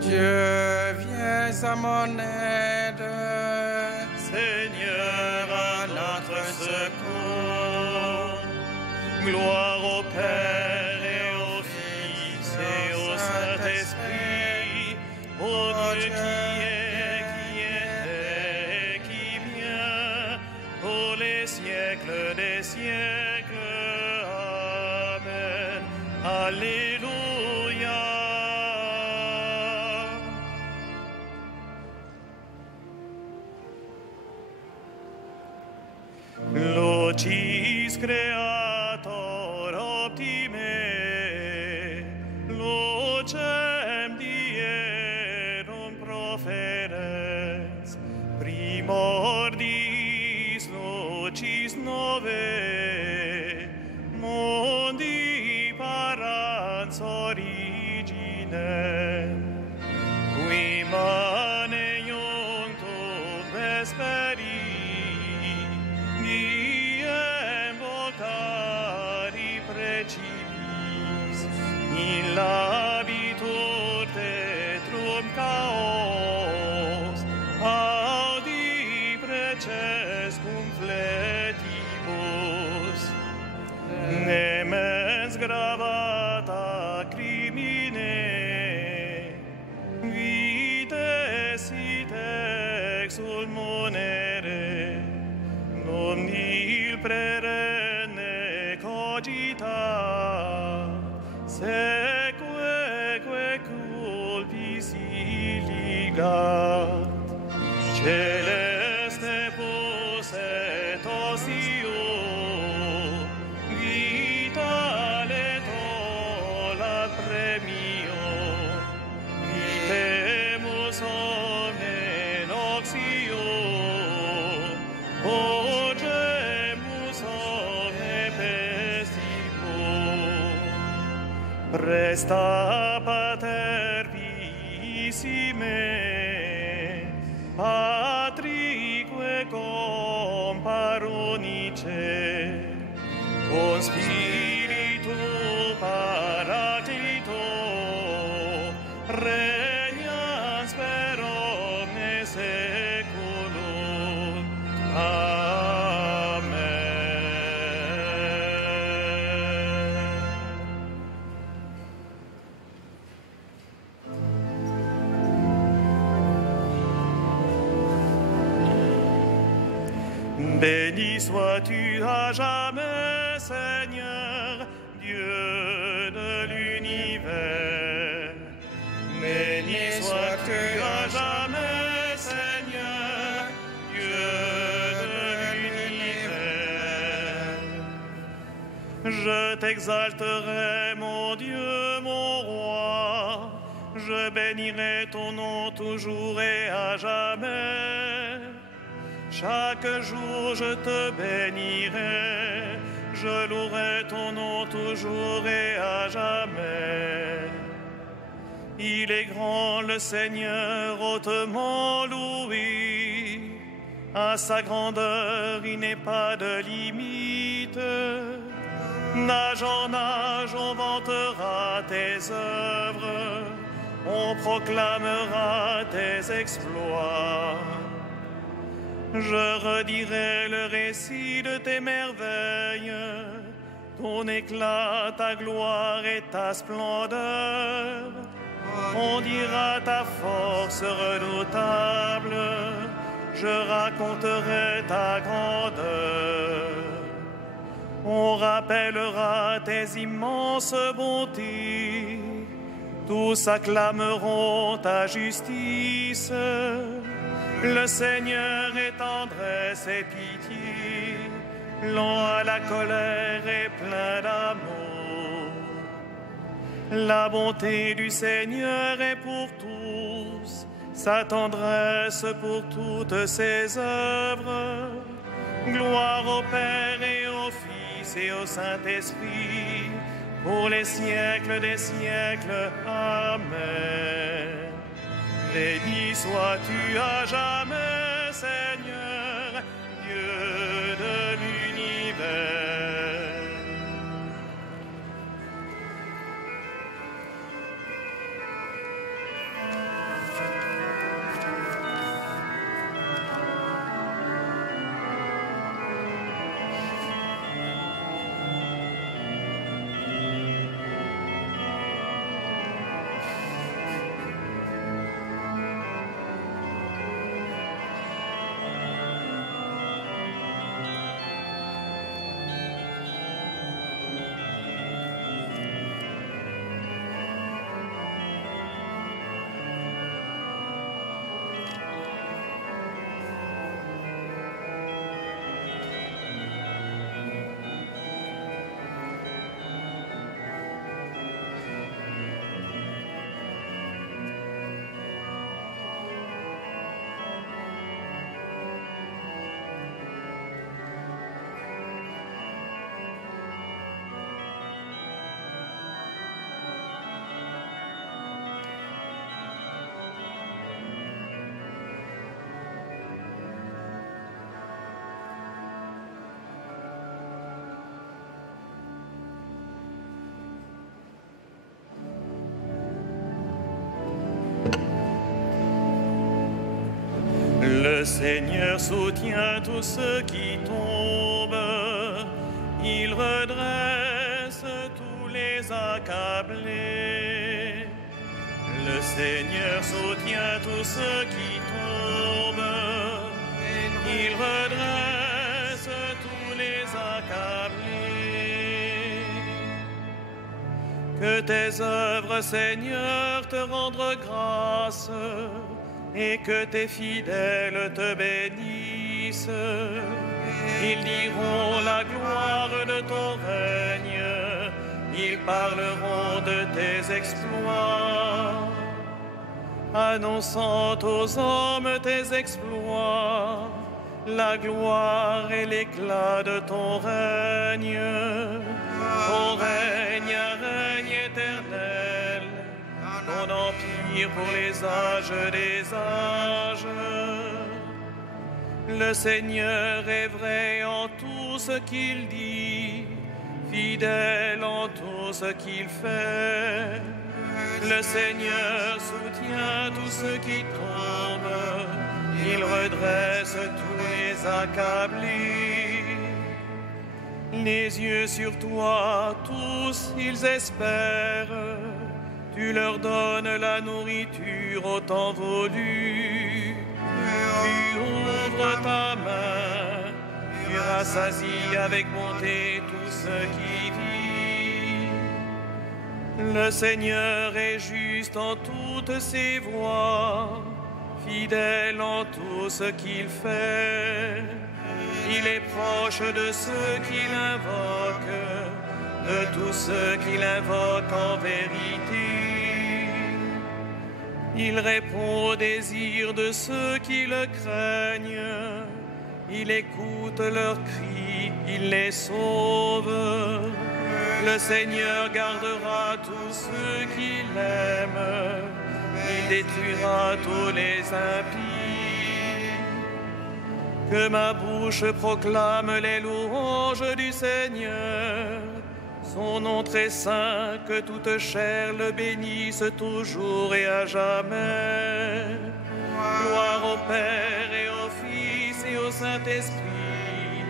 Dieu, viens à mon aide. Seigneur, à notre secours. Gloire au Père et au Fils et au Saint-Esprit, au Dieu qui était et qui vient, pour les siècles des siècles. Amen. Alléluia. Locis Creator optime, locem dierum proferens, primordis locis nove, mondi parans originem, qui mane iunctum vesperi, diem vocari precipis, in labitur tetrum caos, audi precescum fletibus, nemens gravata crimine, vites sit exul monere, non il perenne cogita, sequeque culpis illigat, celeste posset osio, vitale tolat premio, vitemus omne noxio, ogemus omne pestibus. Presta pater vissime, patrique comparunice, con spiritu paraclito, regnans per omnes saeculum. Amen. Béni sois-tu à jamais, Seigneur, Dieu de l'univers. Béni sois-tu à jamais, Seigneur, Dieu de l'univers. Je t'exalterai, mon Dieu, mon roi. Je bénirai ton nom toujours et à jamais. Chaque jour je te bénirai, je louerai ton nom toujours et à jamais. Il est grand le Seigneur, hautement loué, à sa grandeur il n'est pas de limite. D'âge en âge on vantera tes œuvres, on proclamera tes exploits. Je redirai le récit de tes merveilles, ton éclat, ta gloire et ta splendeur. On dira ta force redoutable, je raconterai ta grandeur. On rappellera tes immenses bontés, tous acclameront ta justice. Le Seigneur est tendresse et pitié, lent à la colère et plein d'amour. La bonté du Seigneur est pour tous, sa tendresse pour toutes ses œuvres. Gloire au Père et au Fils et au Saint-Esprit, pour les siècles des siècles. Amen. Béni sois-tu à jamais, Seigneur, Dieu de l'univers. Le Seigneur soutient tous ceux qui tombent, il redresse tous les accablés. Le Seigneur soutient tous ceux qui tombent, il redresse tous les accablés. Que tes œuvres, Seigneur, te rendent grâce, et que tes fidèles te bénissent. Ils diront la gloire de ton règne, ils parleront de tes exploits, annonçant aux hommes tes exploits, la gloire et l'éclat de ton règne. Ton règne, un règne éternel, ton empire pour les âges des âges. Le Seigneur est vrai en tout ce qu'il dit, fidèle en tout ce qu'il fait. Le Seigneur soutient tous ceux qui tombent, il redresse tous les accablés. Les yeux sur toi, tous ils espèrent, tu leur donnes la nourriture au temps voulu. Tu ouvres ta main, tu rassasies avec bonté tous ceux qui vivent. Le Seigneur est juste en toutes ses voies, fidèle en tout ce qu'il fait. Il est proche de ceux qui l'invoquent, de tous ceux qui l'invoquent en vérité. Il répond aux désirs de ceux qui le craignent. Il écoute leurs cris, il les sauve. Le Seigneur gardera tous ceux qui l'aiment. Il détruira tous les impies. Que ma bouche proclame les louanges du Seigneur. Son nom très saint, que toute chair le bénisse toujours et à jamais. Gloire au Père et au Fils et au Saint-Esprit,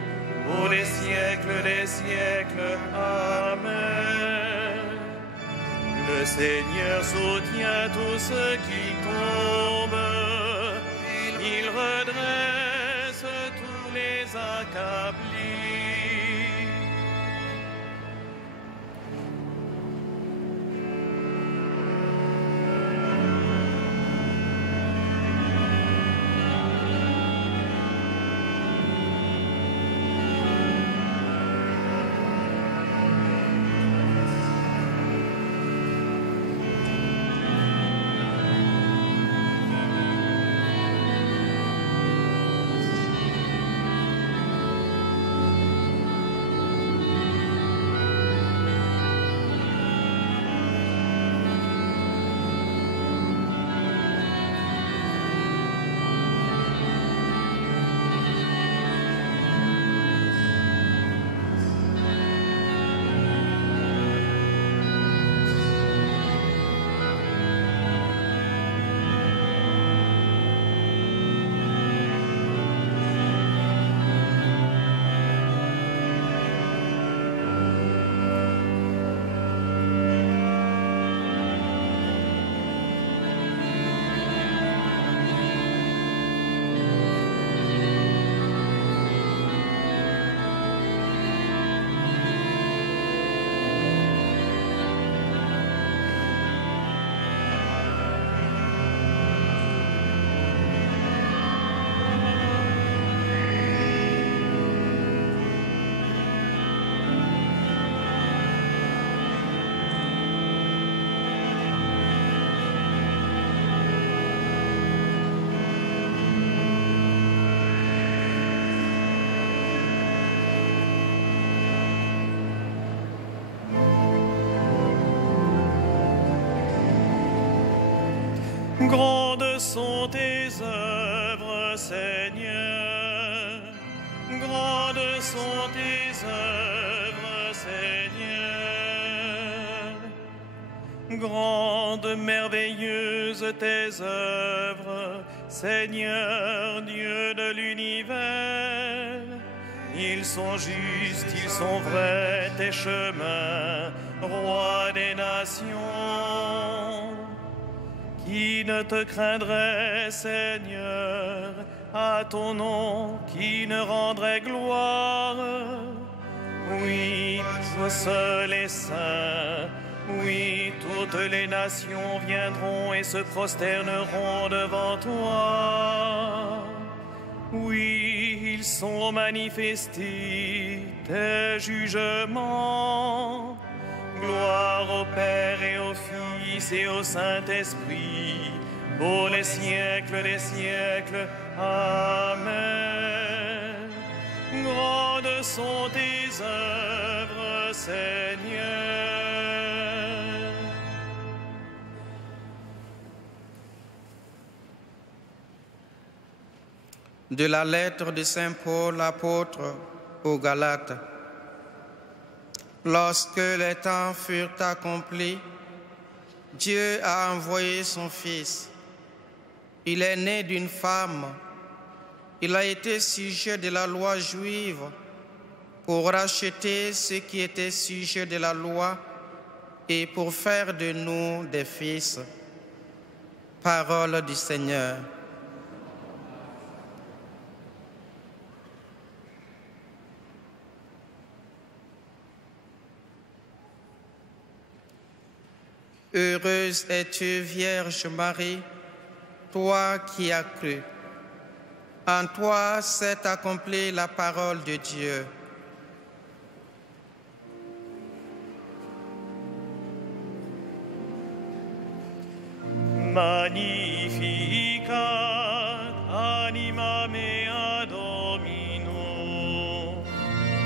pour les siècles des siècles. Amen. Le Seigneur soutient tous ceux qui tombent, il redresse tous les accablés. Grandes sont tes œuvres, Seigneur. Grandes sont tes œuvres, Seigneur. Grandes, merveilleuses tes œuvres, Seigneur Dieu de l'univers. Ils sont justes, ils sont vrais, tes chemins, Roi des nations. Qui ne te craindrait, Seigneur, à ton nom, qui ne rendrait gloire? Oui, toi seul est saint. Oui, toutes les nations viendront et se prosterneront devant toi. Oui, ils sont manifestés, tes jugements. Gloire au Père et au Fils et au Saint-Esprit, pour les siècles des siècles. Amen. Grandes sont tes œuvres, Seigneur. De la lettre de Saint Paul, apôtre aux Galates. Lorsque les temps furent accomplis, Dieu a envoyé son Fils. Il est né d'une femme. Il a été sujet de la loi juive pour racheter ceux qui étaient sujets de la loi et pour faire de nous des fils. Parole du Seigneur. Heureuse es-tu, Vierge Marie, toi qui as cru. En toi s'est accomplie la parole de Dieu. Magnificat anima mea Domino,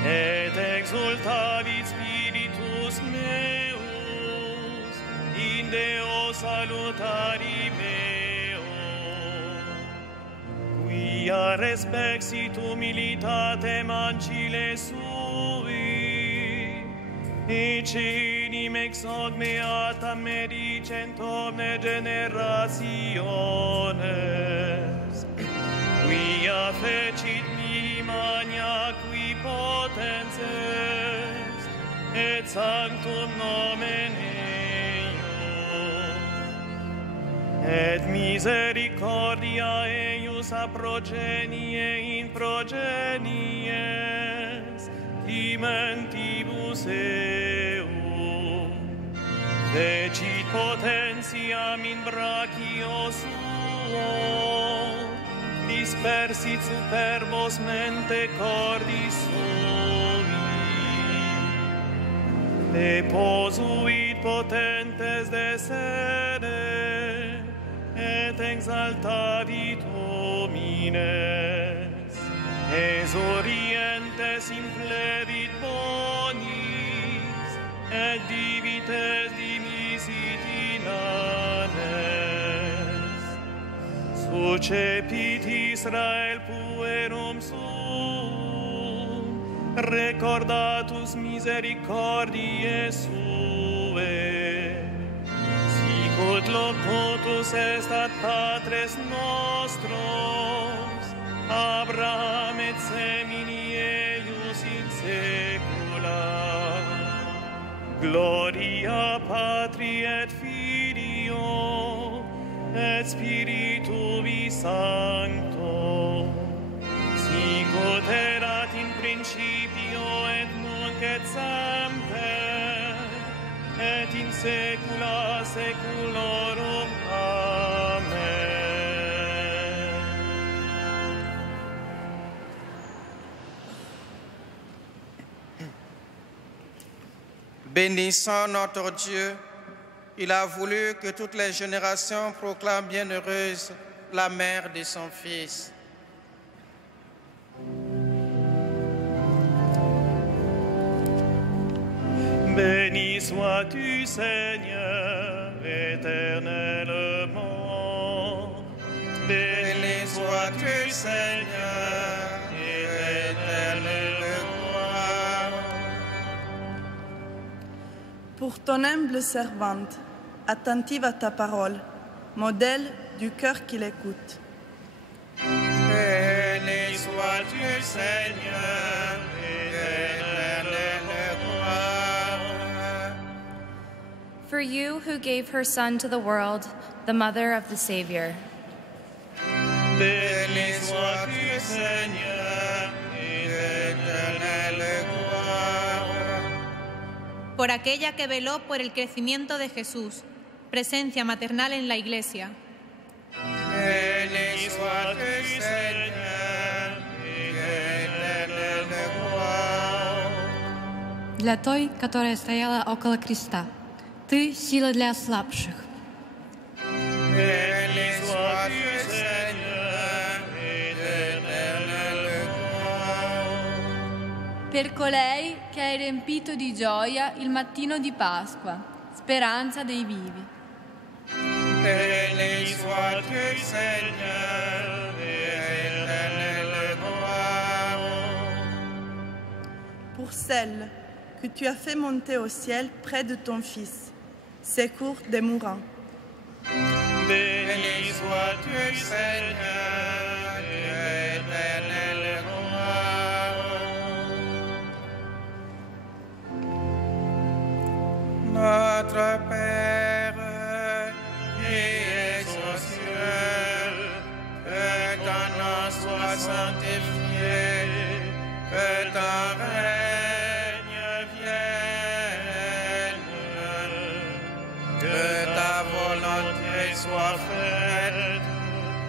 et exultavit spiritus meus, in Deo salutari meo, quia respexit humilitatem ancile sui, Ecenim ex hoc meata medicent omne generationes, quia fecit mihi magna qui potens est, et sanctum nomen eius, et misericordia eius a progenie in progenies, clementibus eum, fecit potentiam in brachio suo, dispersit superbos mente cordis sui, deposuit potentes de sede, et exaltavit homines, exorientes implevit bonis, et divites dimisit inanes. Sucepit Israel puerum suum, recordatus misericordiae suae, sicut locutus est ad patres nostros, Abraham et semini eius in saecula. Gloria Patri et Filio et Spiritui Sancto, sicut erat in principio et nunc et semper, et in saecula saeculorum. Amen. Bénissons notre Dieu. Il a voulu que toutes les générations proclament bienheureuse la mère de son Fils. Béni sois-tu, Seigneur, éternellement. Béni sois-tu, Seigneur, éternellement. Pour ton humble servante, attentive à ta parole, modèle du cœur qui l'écoute. Béni sois-tu, Seigneur, éternelle gloire. For you who gave her Son to the world, the mother of the Savior. Béni sois-tu, Seigneur, éternelle gloire. Por aquella que veló por el crecimiento de Jesús, presencia maternal en la Iglesia. Béni sois-tu, Seigneur, éternelle gloire. Для той, которая стояла около креста. Ты — сила для ослабших. Béni sois-tu, Seigneur, éternelle gloire. Per colei che hai riempito di gioia il mattino di Pasqua, speranza dei vivi. Béni sois-tu, Seigneur, éternelle gloire. Pour celle que tu as fait monter au ciel près de ton Fils, secours des mourants. Béni sois-tu, Seigneur, éternelle gloire. Notre Père, qui es aux cieux, que ton nom soit sanctifié, que ton règne vienne, que ta volonté soit faite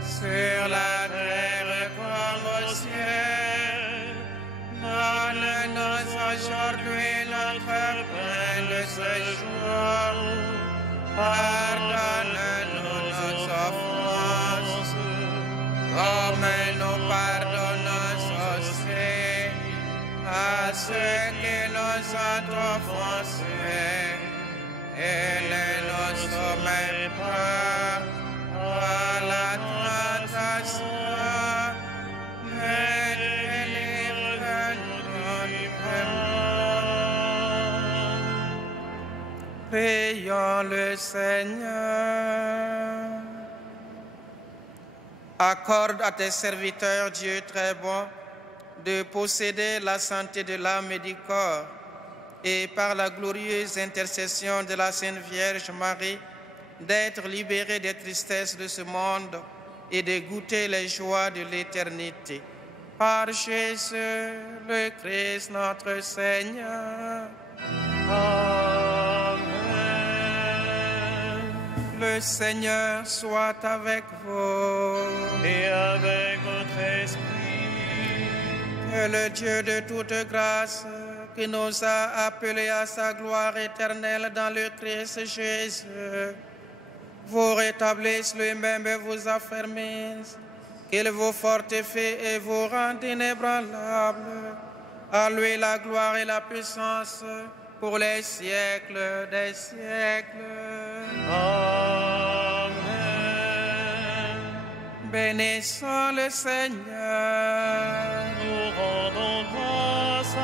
sur la terre comme au ciel. Donne-nous aujourd'hui notre pain de ce jour. Pardonne-nous nos offenses, comme nous pardonnons aussi à ceux qui nous ont offensés. Et ne nous soumets pas à la tentation, mais délivre-nous du mal. Prions le Seigneur. Accorde à tes serviteurs, Dieu très bon, de posséder la santé de l'âme et du corps, et par la glorieuse intercession de la Sainte Vierge Marie, d'être libérés des tristesses de ce monde et de goûter les joies de l'éternité. Par Jésus, le Christ, notre Seigneur. Amen. Le Seigneur soit avec vous. Et avec votre esprit. Que le Dieu de toute grâce, qui nous a appelés à sa gloire éternelle dans le Christ Jésus, vous rétablisse lui-même et vous affermisse, qu'il vous fortifie et vous rende inébranlable. À lui la gloire et la puissance pour les siècles des siècles. Amen. Bénissons le Seigneur. Nous rendons grâce à